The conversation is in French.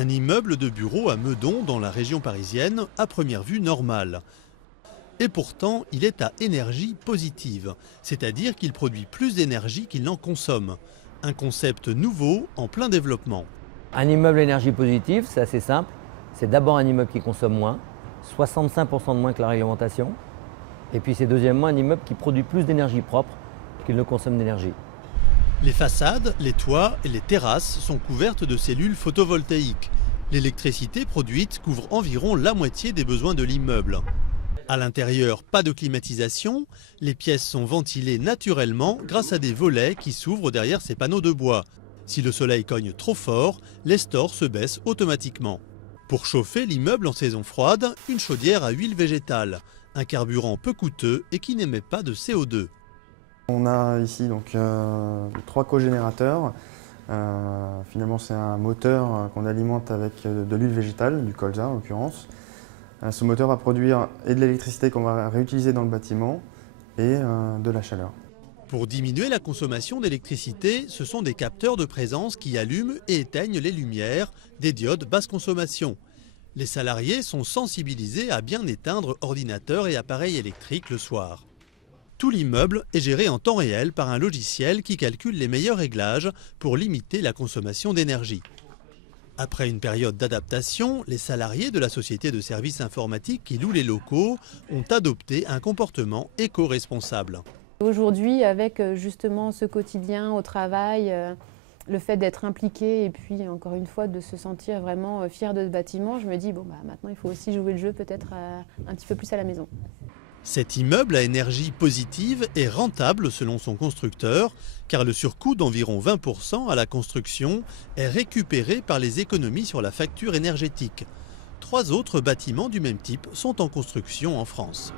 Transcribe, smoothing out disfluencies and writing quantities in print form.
Un immeuble de bureau à Meudon, dans la région parisienne, à première vue normal. Et pourtant, il est à énergie positive, c'est-à-dire qu'il produit plus d'énergie qu'il n'en consomme. Un concept nouveau en plein développement. Un immeuble à énergie positive, c'est assez simple. C'est d'abord un immeuble qui consomme moins, 65% de moins que la réglementation. Et puis c'est deuxièmement un immeuble qui produit plus d'énergie propre qu'il ne consomme d'énergie. Les façades, les toits et les terrasses sont couvertes de cellules photovoltaïques. L'électricité produite couvre environ la moitié des besoins de l'immeuble. À l'intérieur, pas de climatisation, les pièces sont ventilées naturellement grâce à des volets qui s'ouvrent derrière ces panneaux de bois. Si le soleil cogne trop fort, les stores se baissent automatiquement. Pour chauffer l'immeuble en saison froide, une chaudière à huile végétale, un carburant peu coûteux et qui n'émet pas de CO2. On a ici donc 3 cogénérateurs. Finalement, c'est un moteur qu'on alimente avec de l'huile végétale, du colza en l'occurrence. Ce moteur va produire et de l'électricité qu'on va réutiliser dans le bâtiment et de la chaleur. Pour diminuer la consommation d'électricité, ce sont des capteurs de présence qui allument et éteignent les lumières, des diodes basse consommation. Les salariés sont sensibilisés à bien éteindre ordinateurs et appareils électriques le soir. Tout l'immeuble est géré en temps réel par un logiciel qui calcule les meilleurs réglages pour limiter la consommation d'énergie. Après une période d'adaptation, les salariés de la société de services informatiques qui loue les locaux ont adopté un comportement éco-responsable. Aujourd'hui, avec justement ce quotidien au travail, le fait d'être impliqué et puis encore une fois de se sentir vraiment fier de ce bâtiment, je me dis maintenant il faut aussi jouer le jeu peut-être un petit peu plus à la maison. Cet immeuble à énergie positive est rentable selon son constructeur, car le surcoût d'environ 20% à la construction est récupéré par les économies sur la facture énergétique. 3 autres bâtiments du même type sont en construction en France.